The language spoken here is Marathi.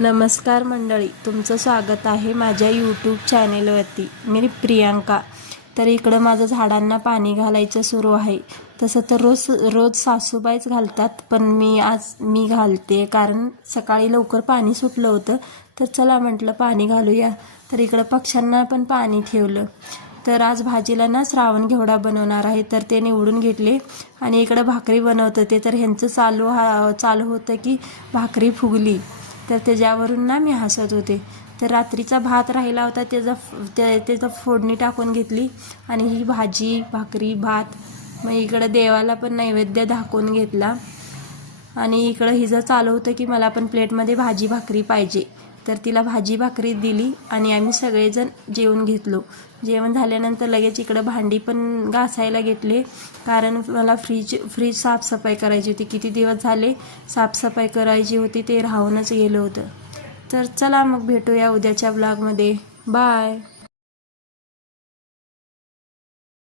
नमस्कार मंडळी, तुमचं स्वागत आहे माझ्या यूट्यूब चॅनेलवरती. मी प्रियांका. तर इकडं माझं झाडांना पाणी घालायचं सुरू आहे. तसं तर रोज सासूबाईच घालतात, पण आज मी घालते कारण सकाळी लवकर पाणी सुटलं होतं. तर चला म्हटलं पाणी घालूया. तर इकडं पक्ष्यांना पण पाणी ठेवलं. तर आज भाजीला ना श्रावण घेवडा बनवणार आहे, तर ते निवडून घेतले आणि इकडं भाकरी बनवत होते. तर ह्यांचं चालू होतं की भाकरी फुगली. तर त्याच्यावरून ना मी हसत होते. तर रात्रीचा भात राहिला होता, त्याचा फोडणी टाकून घेतली आणि ही भाजी भाकरी भात. मग इकडं देवाला पण नैवेद्य दाखवून घेतला आणि इकडं हिचं चालू होतं की मला पण प्लेटमध्ये भाजी भाकरी पाहिजे. तर तिला भाजी भाकरी दिली आणि आम्ही सगळेजण जेवून घेतलो. जेवण झाल्यानंतर लगेच इकडं भांडी पण घासायला घेतले, कारण मला फ्रीज साफसफाई करायची होती. किती दिवस झाले साफसफाई करायची होती, ते राहूनच गेलं होतं. तर चला मग भेटूया उद्याच्या ब्लॉगमध्ये. बाय.